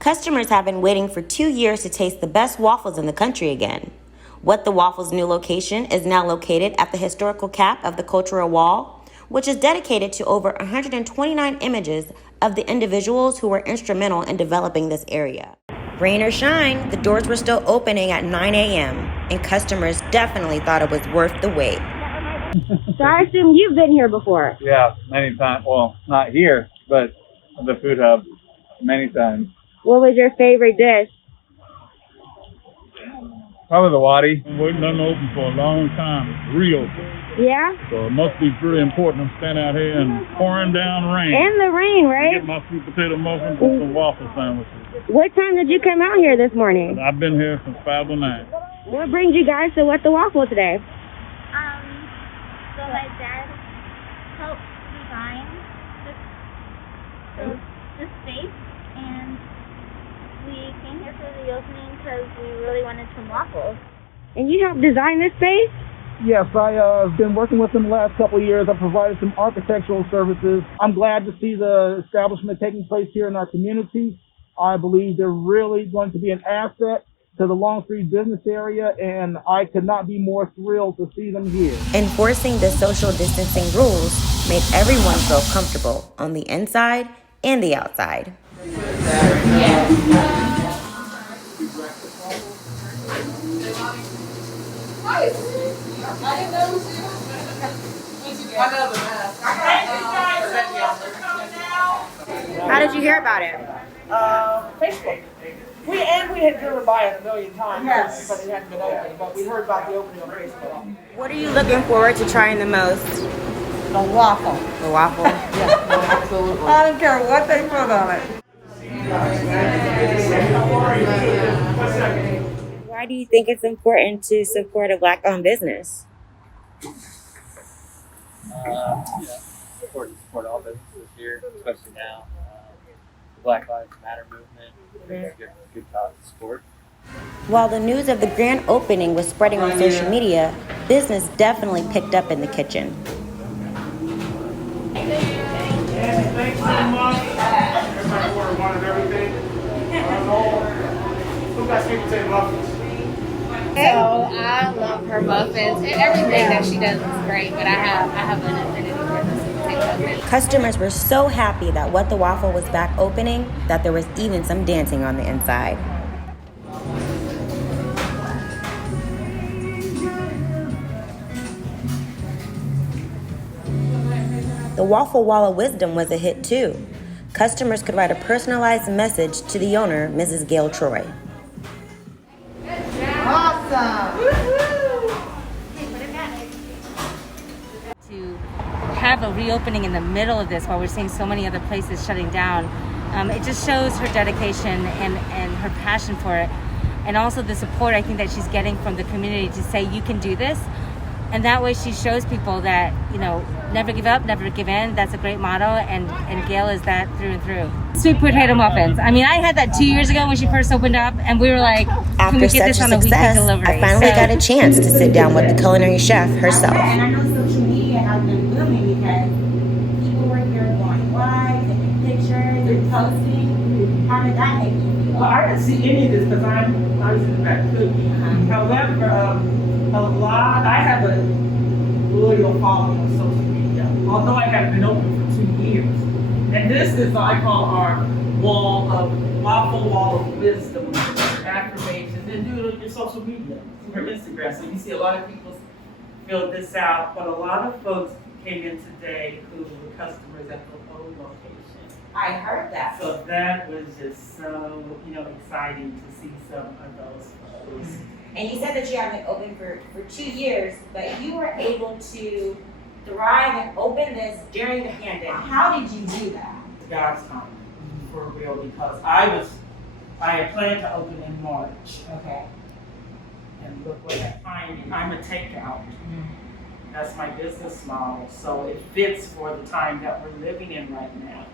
Customers have been waiting for 2 years to taste the best waffles in the country again. What the Waffle's new location is now located at the historical cap of the Cultural Wall, which is dedicated to over 129 images of the individuals who were instrumental in developing this area. Rain or shine, the doors were still opening at 9 a.m., and customers definitely thought it was worth the wait. So I assume you've been here before. Yeah, many times. Well, not here, but the food hub, many times. What was your favorite dish? Probably the Wadi. We've been open for a long time. It's real. Yeah? So it must be pretty important to stand out here and pouring down rain. In the rain, right? Get my sweet potato muffins and some waffle sandwiches. What time did you come out here this morning? I've been here since 5 to 9. What brings you guys to What the Waffle today? So my dad helped design the space, and we came here for the opening because we really wanted some waffles. And you helped design this space? Yes, I've been working with them the last couple of years. I've provided some architectural services. I'm glad to see the establishment taking place here in our community. I believe they're really going to be an asset to the Longstreet business area, and I could not be more thrilled to see them here. Enforcing the social distancing rules made everyone feel comfortable on the inside and the outside. How did you hear about it? Facebook. We had driven by it a million times, but it hadn't been open. But we heard about the opening on Facebook. What are you looking forward to trying the most? The waffle. The waffle? Yeah, absolutely. I don't care what they put on it. Why do you think it's important to support a Black-owned business? Important to support all businesses here, especially now. The Black Lives Matter movement. It's a good cause to support. While the news of the grand opening was spreading on social media, business definitely picked up in the kitchen. Thanks so much. Everybody ordered one of everything. Who got sweet potato muffins? So I love her muffins and everything that she does is great, but I have an affinity for the sweet potato muffins. Customers were so happy that What the Waffle was back opening that there was even some dancing on the inside. The Waffle Wall of Wisdom was a hit too. Customers could write a personalized message to the owner, Mrs. Gayle Troy. To have a reopening in the middle of this while we're seeing so many other places shutting down, it just shows her dedication and her passion for it, and also the support I think that she's getting from the community to say you can do this. And that way she shows people that, never give up, never give in. That's a great motto, and Gayle is that through and through. Sweet potato muffins. I mean, I had that 2 years ago when she first opened up, and we were like, can we get this on a weekly delivery? I finally got a chance to sit down with the culinary chef herself. And I know social media has been booming because people were here going live, taking pictures, and posting. How did that make you feel? Well, I didn't see any of this because I was in the back cooking. However, I have a loyal following on social media, although I haven't been open for 2 years. And this is what I call our waffle wall of wisdom, affirmations, and do it on your social media, your Instagram. So you see a lot of people filled this out, but a lot of folks came in today who were customers at the old location. I heard that. So that was just so, exciting to see some of those folks. And you said that you haven't opened for 2 years, but you were able to thrive and open this during the pandemic. How did you do that? God's time, for real, because I had planned to open in March. Okay. And look what I'm finding. I'm a takeout. That's my business model. So it fits for the time that we're living in right now.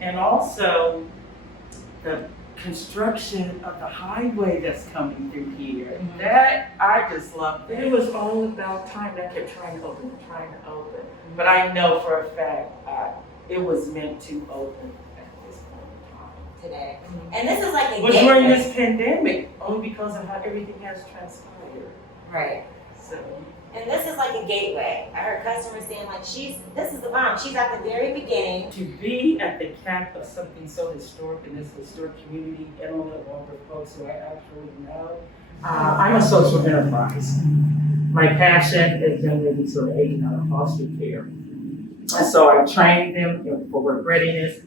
And also the construction of the highway that's coming through here. That I just love. It was all about time. I kept trying to open. But I know for a fact it was meant to open at this point in time. today. And this is like a But during gateway. this pandemic, only because of how everything has transpired. Right. So, And this is like a gateway. I heard customers saying like, this is the bomb. She's at the very beginning. to be at the cap of something so historic in this historic community, and all of the folks who I actually know, I'm a social enterprise. My passion is young ladies who are aging out of foster care. And so I train them for work readiness,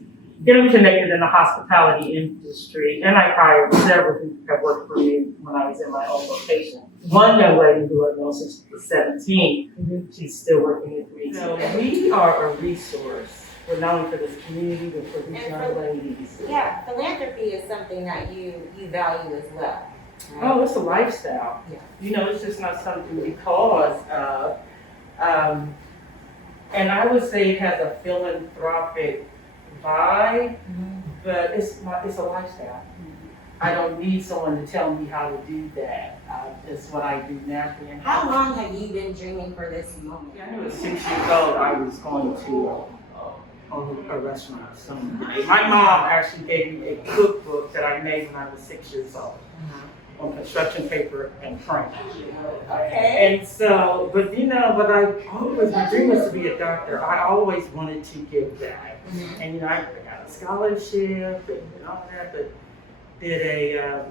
get them connected in the hospitality industry, and I hired several who have worked for me when I was in my own location. One young lady who I've known since she was 17, she's still working with me. So we are a resource, for not only for this community, but for these young ladies. Yeah, philanthropy is something that you value as well. Right? Oh, it's a lifestyle. Yeah. You know, it's just not something because of, and I would say it has a philanthropic vibe, but it's a lifestyle. I don't need someone to tell me how to do that. It's what I do naturally. And How long have you been dreaming for this moment? I knew at 6 years old I was going to own a restaurant someday. My mom actually gave me a cookbook that I made when I was 6 years old on construction paper and print. Okay. And so, but you know, but I always, my dream was to be a doctor. I always wanted to give back. And you know, I got a scholarship and all that, but did a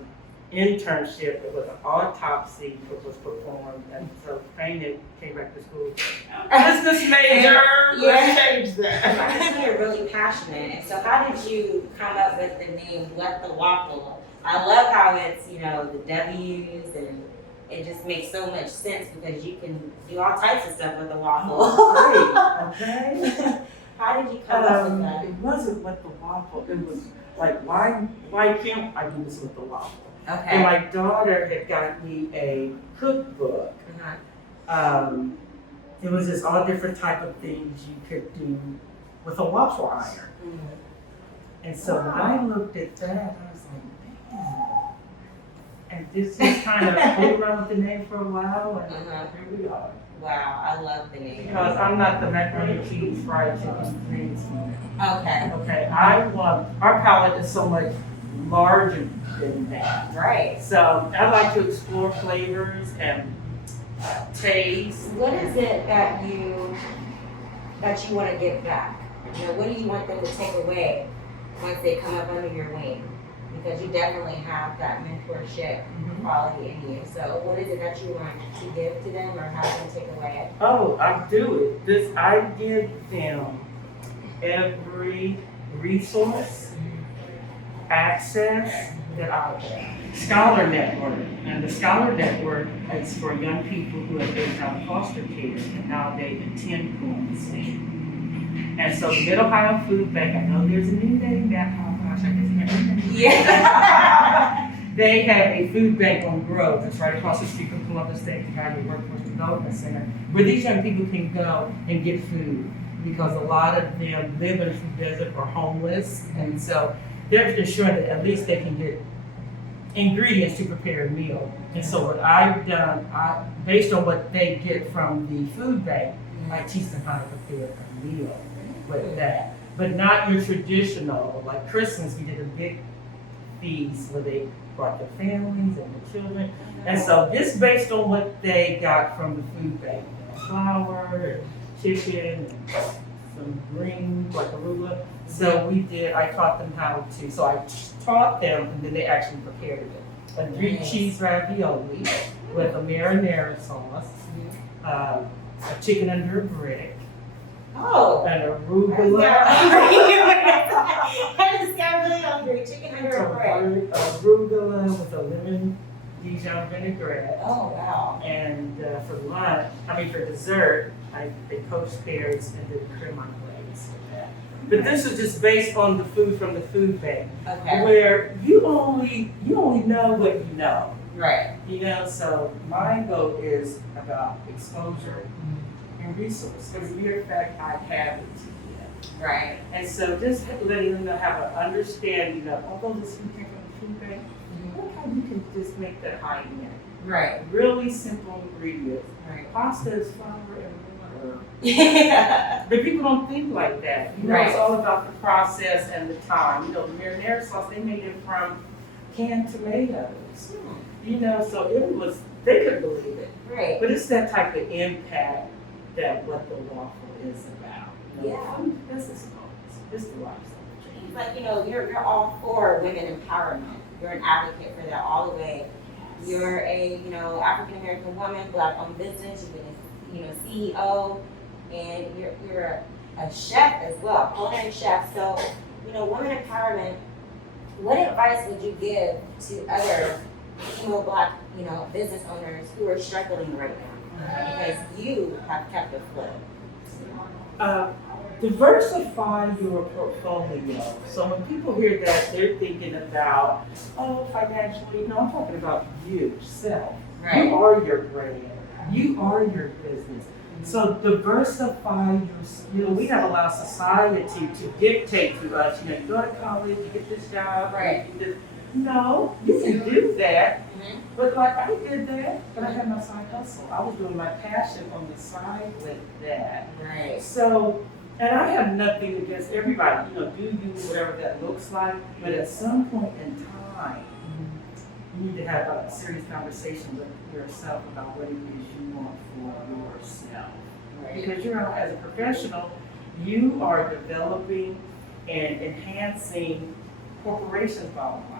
internship that was an autopsy that was performed, and so fainted, came back to school. Business major, let's change that. I know you're really passionate, and so how did you come up with the name What the Waffle? I love how it's, you know, the W's, and it just makes so much sense because you can do all types of stuff with the waffle. Oh, great. Okay. How did you come up with that? It wasn't with the waffle. It was like, why can't I do this with the waffle? Okay. And my daughter had got me a cookbook. It was just all different type of things you could do with a waffle iron. And so when I looked at that, I was like, man. And this just kind of played around with the name for a while, and here we are. Wow, I love the name. Because I'm not the macaroni and cheese, fried chicken, greens. Okay. Okay, our palate is so much larger than that. Right. So I like to explore flavors and taste. What is it that you want to give back? You know, what do you want them to take away once they come up under your wing? Because you definitely have that mentorship quality in you. So what is it that you want to give to them or have them take away? Oh, I do it. I give them every resource, access that I have. Scholar Network. And the Scholar Network is for young people who have been out of foster care and now they attend fluency. And so the Mid-Ohio Food Bank, I know there's a new name now. Oh gosh, I guess I can't. Yeah. They have a food bank on Grove that's right across the street from Columbus State County Workforce Development Center, where these young people can go and get food because a lot of them live in a food desert or homeless, and so they're ensuring that at least they can get ingredients to prepare a meal. And so what I've done, based on what they get from the food bank, I teach them how to prepare a meal with that. But not your traditional, like Christmas, we did a big feast where they brought their families and their children. And so this based on what they got from the food bank. Flour, chicken, and some greens like arugula. So I taught them how to, so I taught them and then they actually prepared it. A 3-cheese ravioli with a marinara sauce, a chicken under a brick, and arugula. I just got really hungry. Chicken under a brick. Arugula with a lemon Dijon vinaigrette. Oh, wow. And for dessert, they poached pears and did creme anglaise with that. But this is just based on the food from the food bank, where you only know what you know. Right. You know, so my goal is about exposure and resource. As a matter of fact, I have it to give. Right. And so just letting them know, have an understanding of, although this food came from the food bank, look how you can just make that high end. Right. Really simple ingredients. Right. Pasta is flour and Yeah. But people don't think like that. You know, Right. it's all about the process and the time. You know, the marinara sauce, they made it from canned tomatoes. You know, so they couldn't believe it. Right. But it's that type of impact that what the waffle is about. You know, Yeah. This is it's the lifestyle. It's like, you're all for women empowerment. You're an advocate for that all the way. You're a, African American woman, black owned business. You've been a, CEO, and you're a chef as well, culinary chef. So, women empowerment. What advice would you give to other female black, business owners who are struggling right now? Because you have kept afloat. Diversify your portfolio. So when people hear that, they're thinking about, financially. No, I'm talking about you, yourself. Right. You are your brand. You are your business. So diversify your, we have allowed society to dictate to us, you go to college, you get this job, Right. you get this. No, you can do that. Mm-hmm. But like I did that, but I had my side hustle. I was doing my passion on the side with that. Right. So, and I have nothing against everybody, do you, whatever that looks like, but at some point in time, you need to have a serious conversation with yourself about what it is you want for yourself. Right. Because as a professional, you are developing and enhancing corporations' bottom line.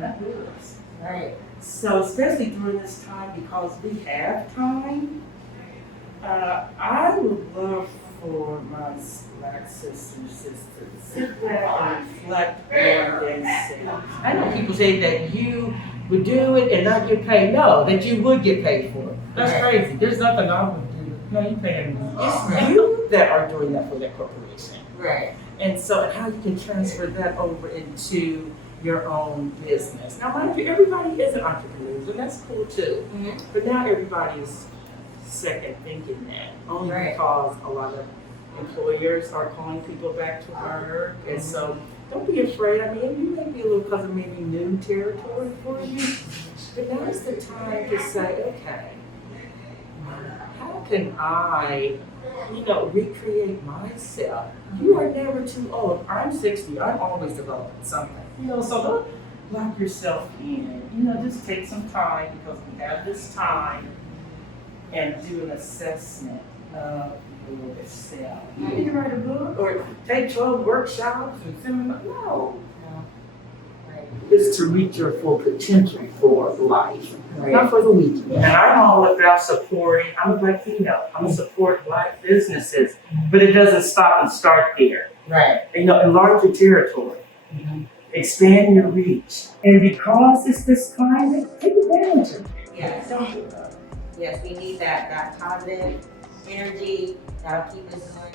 Not yours. Right. So especially during this time, because we have time, I would love for my black sisters to sit back and reflect on themselves. I know people say that you would do it and not get paid. No, that you would get paid for it. That's Right. crazy. There's nothing I would do. No, you paying me. It's you that are doing that for that corporation. Right. And so, and how you can transfer that over into your own business. Now, mind you, everybody isn't entrepreneurs, and that's cool too. Mm-hmm. But now everybody's second thinking that, only Right. because a lot of employers are calling people back to work. And so, don't be afraid. I mean, you may be a little because of maybe new territory for you, but now's the time to say, okay, how can I, recreate myself? You are never too old. I'm 60. I'm always developing something. So don't lock yourself in. Just take some time because we have this time and do an assessment of yourself. You need to write a book or take 12 workshops and seminars. No. Right. It's to reach your full potential for life, Right. not for the weekend. And I'm all about supporting, I'm a black female, I'm gonna support black businesses, but it doesn't stop and start there. Right. Enlarge your territory, expand your reach. And because it's this climate, take advantage of it. Yes. Don't give up. Yes, we need that positive energy that'll keep us going.